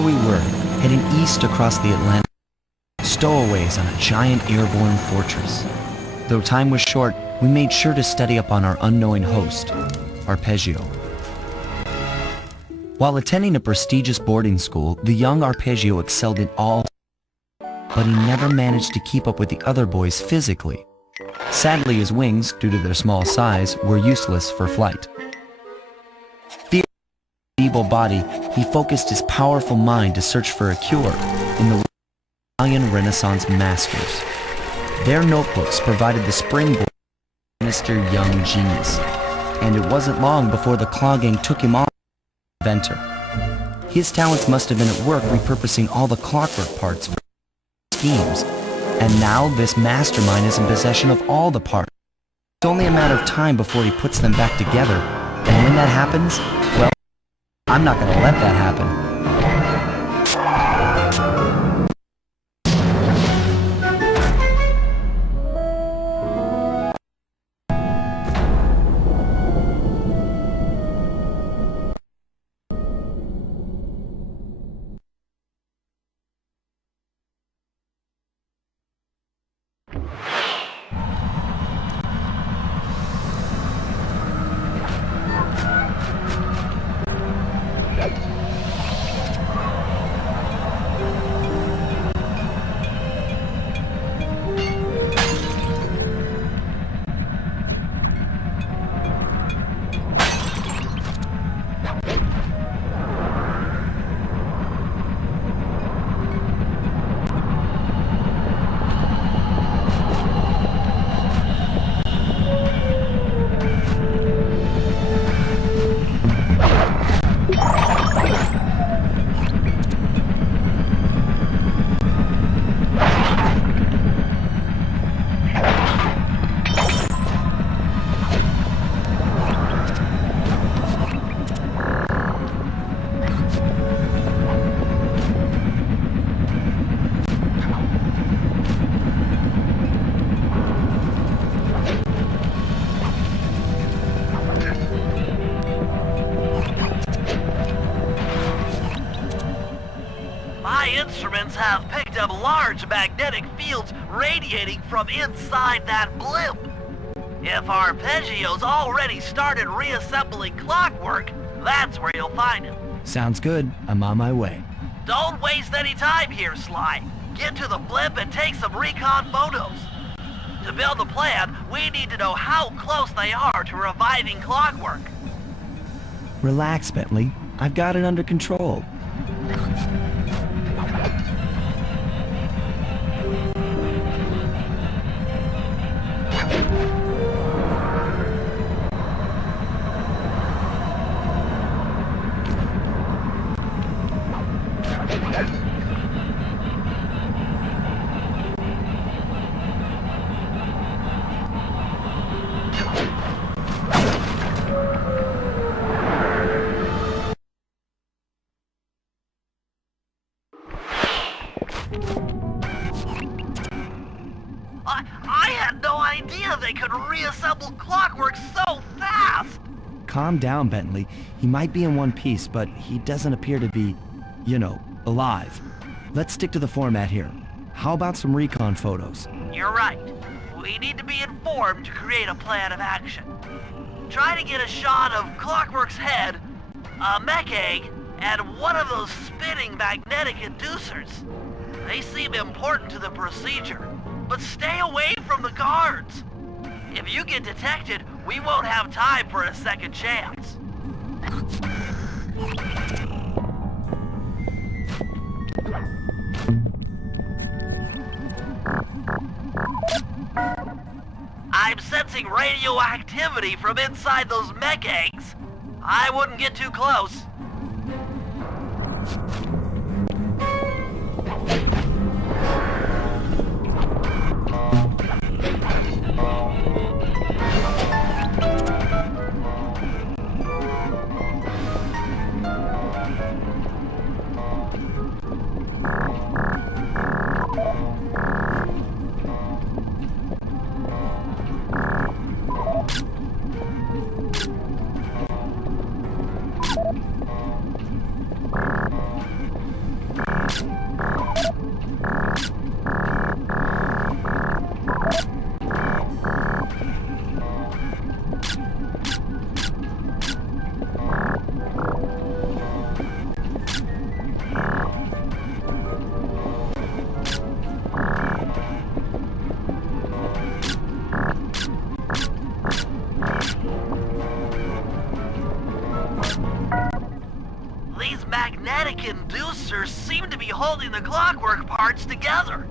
there we were, heading east across the Atlantic, stowaways on a giant airborne fortress. Though time was short, we made sure to study up on our unknowing host, Arpeggio. While attending a prestigious boarding school, the young Arpeggio excelled in all, but he never managed to keep up with the other boys physically. Sadly, his wings, due to their small size, were useless for flight. Fearing his feeble body, he focused his powerful mind to search for a cure in the Italian Renaissance masters. Their notebooks provided the springboard to sinister young genius, and it wasn't long before the Claw Gang took him on as inventor. His talents must have been at work repurposing all the clockwork parts for schemes, and now this mastermind is in possession of all the parts. It's only a matter of time before he puts them back together, and when that happens, well, I'm not gonna let that happen. Have picked up large magnetic fields radiating from inside that blimp. If Arpeggio's already started reassembling clockwork, that's where you'll find him. Sounds good. I'm on my way. Don't waste any time here, Sly. Get to the blimp and take some recon photos. To build the plan, we need to know how close they are to reviving clockwork. Relax, Bentley. I've got it under control. I had no idea they could reassemble clockwork so fast! Calm down, Bentley. He might be in one piece, but he doesn't appear to be, you know, alive. Let's stick to the format here. How about some recon photos? You're right. We need to be informed to create a plan of action. Try to get a shot of Clockwork's head, a mech egg, and one of those spinning magnetic inducers. They seem important to the procedure, but stay away from the guards. If you get detected, we won't have time for a second chance. I'm sensing radioactivity from inside those mech eggs. I wouldn't get too close. magnetic inducers seem to be holding the clockwork parts together.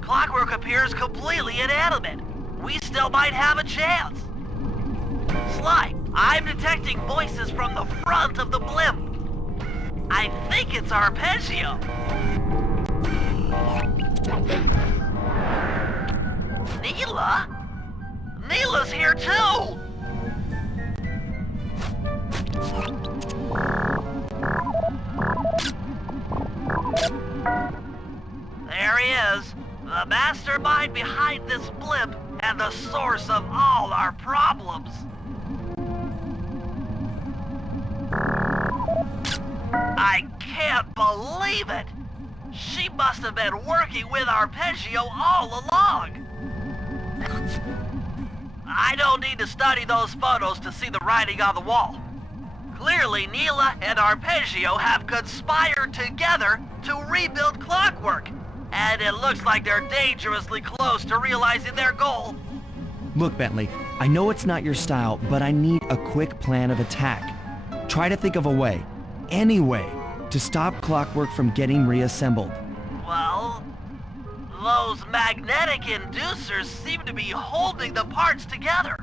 Clockwork appears completely inanimate. We still might have a chance. Sly, I'm detecting voices from the front of the blimp. I think it's Arpeggio. Neela? Neela's here too! There he is, the mastermind behind this blimp and the source of all our problems. I can't believe it! She must have been working with Arpeggio all along! I don't need to study those photos to see the writing on the wall. Clearly, Neela and Arpeggio have conspired together to rebuild Clockwork, and it looks like they're dangerously close to realizing their goal. Look, Bentley, I know it's not your style, but I need a quick plan of attack. Try to think of a way, any way, to stop Clockwork from getting reassembled. Well, those magnetic inducers seem to be holding the parts together.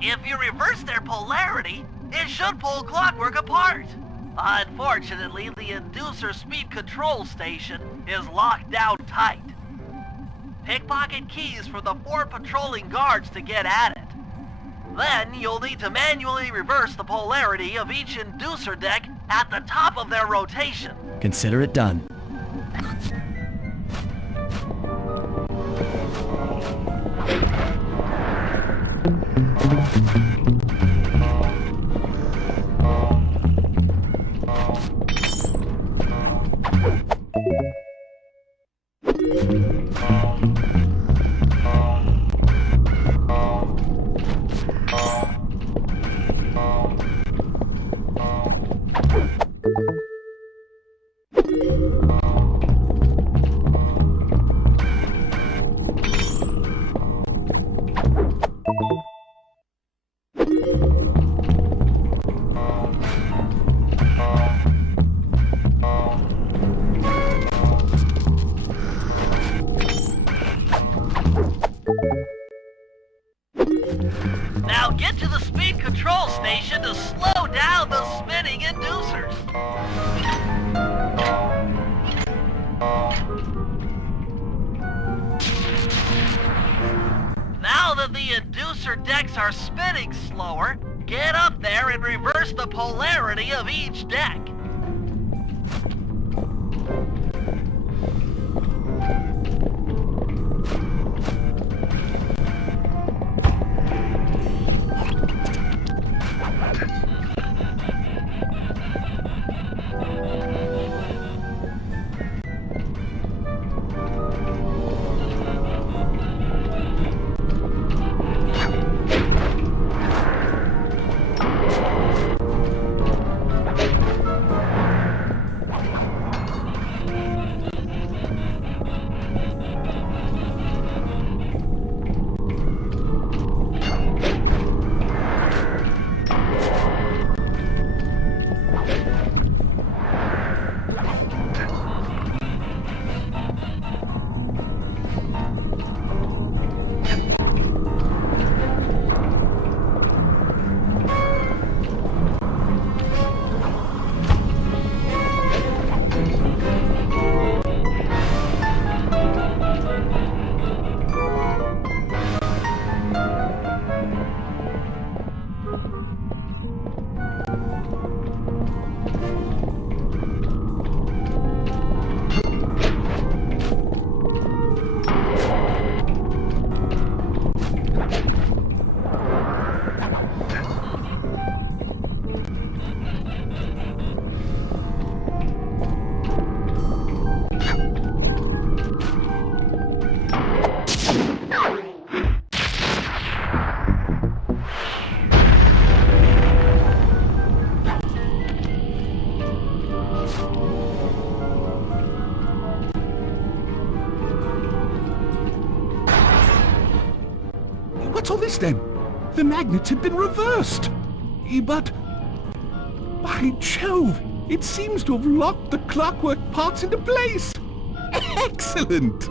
If you reverse their polarity, it should pull Clockwork apart. Unfortunately, the inducer speed control station is locked down tight. Pickpocket keys for the 4 patrolling guards to get at it. Then you'll need to manually reverse the polarity of each inducer deck at the top of their rotation. Consider it done. Now get to the speed control station to slow down the spinning inducers. Now that the inducer decks are spinning slower, get up there and reverse the polarity of each deck. since then. The magnets had been reversed. But... by Jove, it seems to have locked the clockwork parts into place. Excellent!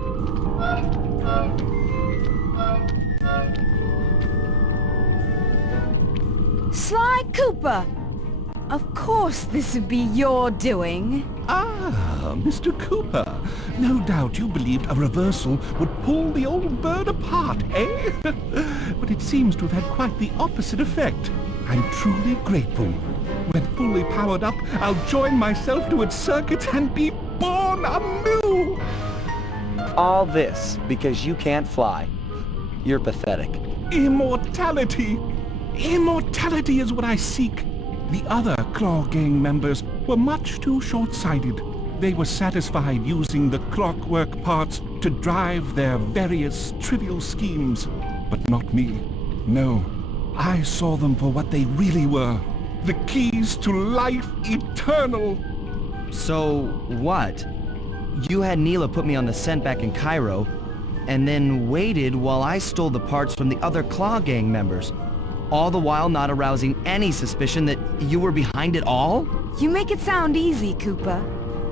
Sly Cooper! Of course this would be your doing. Ah, Mr. Cooper. No doubt you believed a reversal would pull the old bird apart, eh? But it seems to have had quite the opposite effect. I'm truly grateful. When fully powered up, I'll join myself to its circuit and be born anew! All this because you can't fly. You're pathetic. Immortality! Immortality is what I seek. The other Claw Gang members were much too short-sighted. They were satisfied using the clockwork parts to drive their various trivial schemes. But not me. No. I saw them for what they really were. The keys to life eternal. So, what? You had Neela put me on the scent back in Cairo, and then waited while I stole the parts from the other Claw Gang members, all the while not arousing any suspicion that you were behind it all? You make it sound easy, Cooper.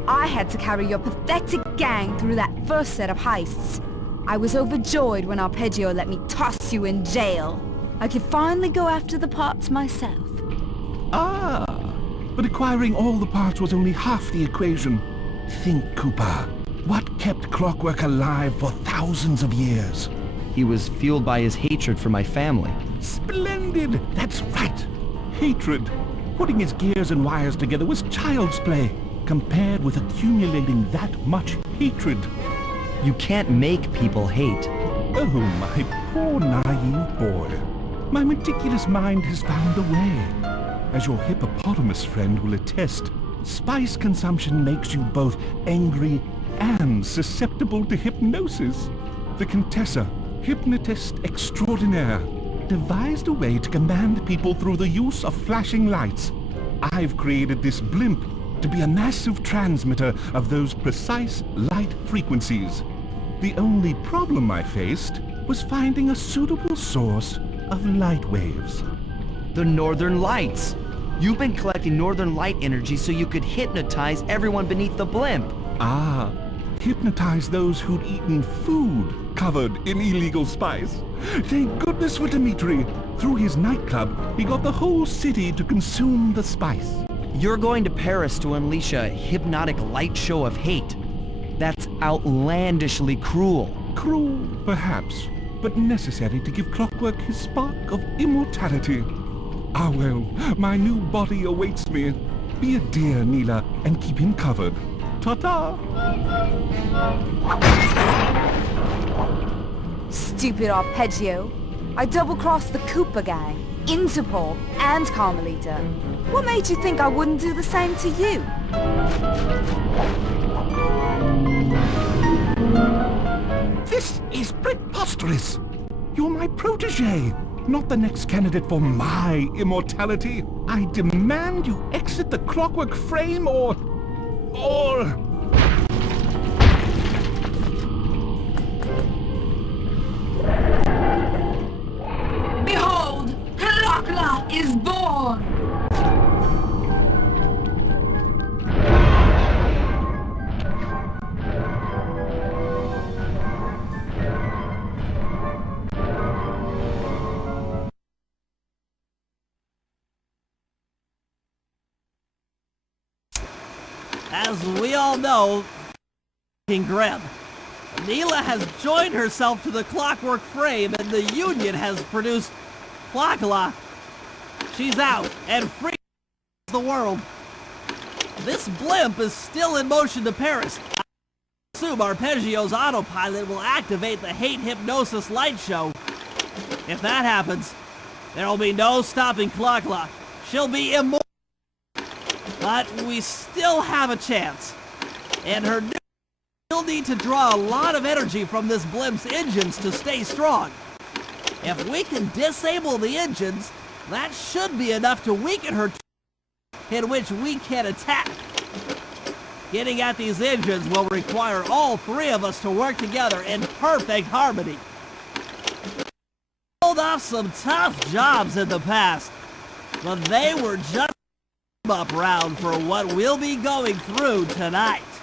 I had to carry your pathetic gang through that first set of heists. I was overjoyed when Arpeggio let me toss you in jail. I could finally go after the parts myself. Ah, but acquiring all the parts was only half the equation. Think, Cooper. What kept Clockwork alive for thousands of years? He was fueled by his hatred for my family. Splendid! That's right! Hatred. Putting his gears and wires together was child's play, compared with accumulating that much hatred. You can't make people hate. Oh, my poor naive boy. My meticulous mind has found a way. As your hippopotamus friend will attest, spice consumption makes you both angry and susceptible to hypnosis. The Contessa, hypnotist extraordinaire, devised a way to command people through the use of flashing lights. I've created this Blimp to be a massive transmitter of those precise light frequencies. The only problem I faced was finding a suitable source of light waves. The Northern Lights! You've been collecting Northern Light energy so you could hypnotize everyone beneath the Blimp. Ah, hypnotize those who'd eaten food covered in illegal spice. Thank goodness for Dimitri. Through his nightclub, he got the whole city to consume the spice. You're going to Paris to unleash a hypnotic light show of hate. That's outlandishly cruel. Cruel, perhaps, but necessary to give Clockwork his spark of immortality. Ah well, my new body awaits me. Be a dear, Neela, and keep him covered. Ta-ta! Stupid Arpeggio. I double-crossed the Cooper gang, Interpol, and Carmelita. What made you think I wouldn't do the same to you? This is preposterous! You're my protege, not the next candidate for my immortality. I demand you exit the Clockwork frame or... Behold, Clockla is born! As we all know, grim. Neela has joined herself to the Clockwork frame and the Union has produced Clockla. She's out and free the world. This Blimp is still in motion to Paris. I assume Arpeggio's autopilot will activate the hate hypnosis light show. If that happens, there'll be no stopping Clockla. She'll be immortal. But we still have a chance. And her new will need to draw a lot of energy from this Blimp's engines to stay strong. If we can disable the engines, that should be enough to weaken her in which we can attack. Getting at these engines will require all three of us to work together in perfect harmony. pulled off some tough jobs in the past, but they were just a warm-up round for what we'll be going through tonight.